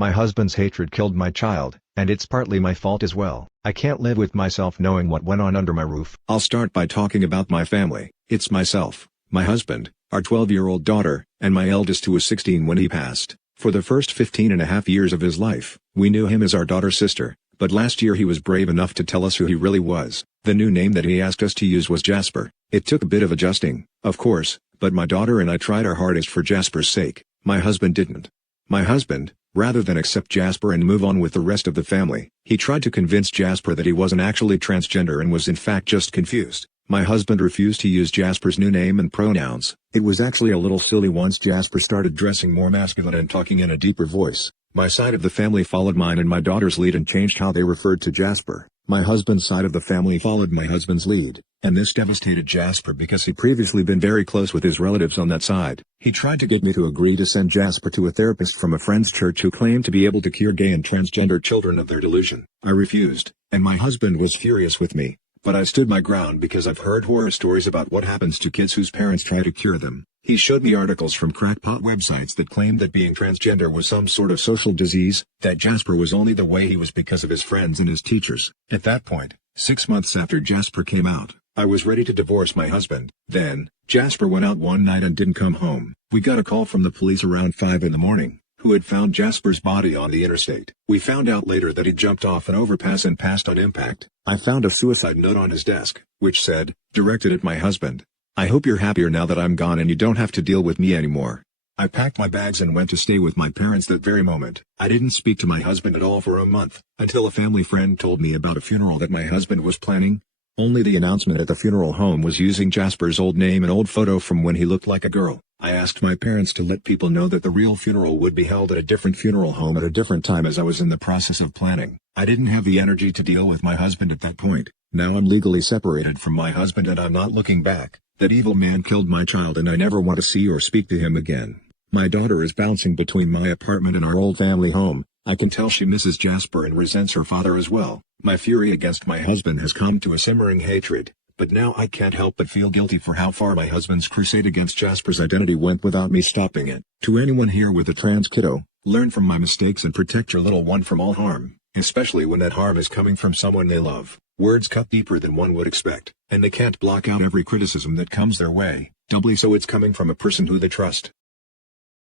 My husband's hatred killed my child, and it's partly my fault as well. I can't live with myself knowing what went on under my roof. I'll start by talking about my family. It's myself, my husband, our 12-year-old daughter, and my eldest who was 16 when he passed. For the first 15.5 years of his life, we knew him as our daughter's sister, but last year he was brave enough to tell us who he really was. The new name that he asked us to use was Jasper. It took a bit of adjusting, of course, but my daughter and I tried our hardest for Jasper's sake. My husband didn't. My husband, rather than accept Jasper and move on with the rest of the family, he tried to convince Jasper that he wasn't actually transgender and was in fact just confused. My husband refused to use Jasper's new name and pronouns. It was actually a little silly once Jasper started dressing more masculine and talking in a deeper voice. My side of the family followed mine and my daughter's lead and changed how they referred to Jasper. My husband's side of the family followed my husband's lead, and this devastated Jasper because he'd previously been very close with his relatives on that side. He tried to get me to agree to send Jasper to a therapist from a friend's church who claimed to be able to cure gay and transgender children of their delusion. I refused, and my husband was furious with me. But I stood my ground because I've heard horror stories about what happens to kids whose parents try to cure them. He showed me articles from crackpot websites that claimed that being transgender was some sort of social disease, that Jasper was only the way he was because of his friends and his teachers. At that point, 6 months after Jasper came out, I was ready to divorce my husband. Then, Jasper went out one night and didn't come home. We got a call from the police around 5 in the morning, who had found Jasper's body on the interstate. We found out later that he jumped off an overpass and passed on impact. I found a suicide note on his desk, which said, directed at my husband, "I hope you're happier now that I'm gone and you don't have to deal with me anymore." I packed my bags and went to stay with my parents that very moment. I didn't speak to my husband at all for a month, until a family friend told me about a funeral that my husband was planning. Only the announcement at the funeral home was using Jasper's old name and old photo from when he looked like a girl. I asked my parents to let people know that the real funeral would be held at a different funeral home at a different time as I was in the process of planning. I didn't have the energy to deal with my husband at that point. Now I'm legally separated from my husband and I'm not looking back. That evil man killed my child and I never want to see or speak to him again. My daughter is bouncing between my apartment and our old family home. I can tell she misses Jasper and resents her father as well. My fury against my husband has come to a simmering hatred, but now I can't help but feel guilty for how far my husband's crusade against Jasper's identity went without me stopping it. To anyone here with a trans kiddo, learn from my mistakes and protect your little one from all harm, especially when that harm is coming from someone they love. Words cut deeper than one would expect, and they can't block out every criticism that comes their way, doubly so it's coming from a person who they trust.